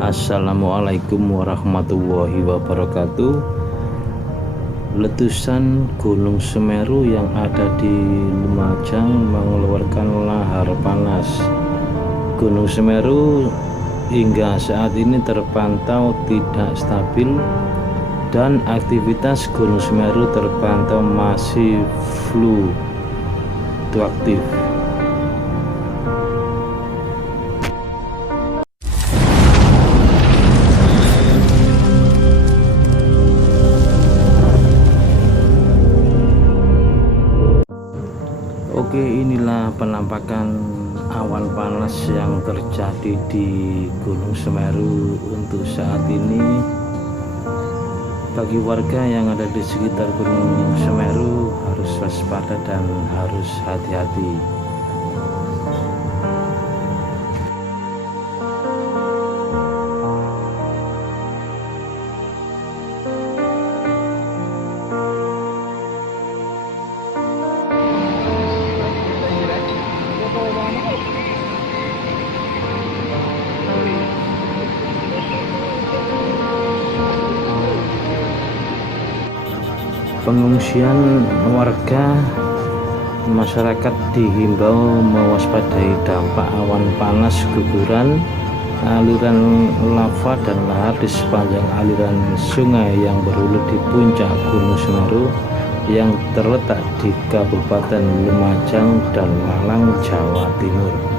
Assalamualaikum warahmatullahi wabarakatuh. Letusan Gunung Semeru yang ada di Lumajang mengeluarkan lahar panas. Gunung Semeru hingga saat ini terpantau tidak stabil dan aktivitas Gunung Semeru terpantau masih fluktuatif. Oke, inilah penampakan awan panas yang terjadi di Gunung Semeru untuk saat ini. Bagi warga yang ada di sekitar Gunung Semeru harus waspada dan harus hati-hati. Pengungsian warga masyarakat dihimbau mewaspadai dampak awan panas, guguran, aliran lava dan lahar di sepanjang aliran sungai yang berhulu di puncak Gunung Semeru yang terletak di Kabupaten Lumajang dan Malang, Jawa Timur.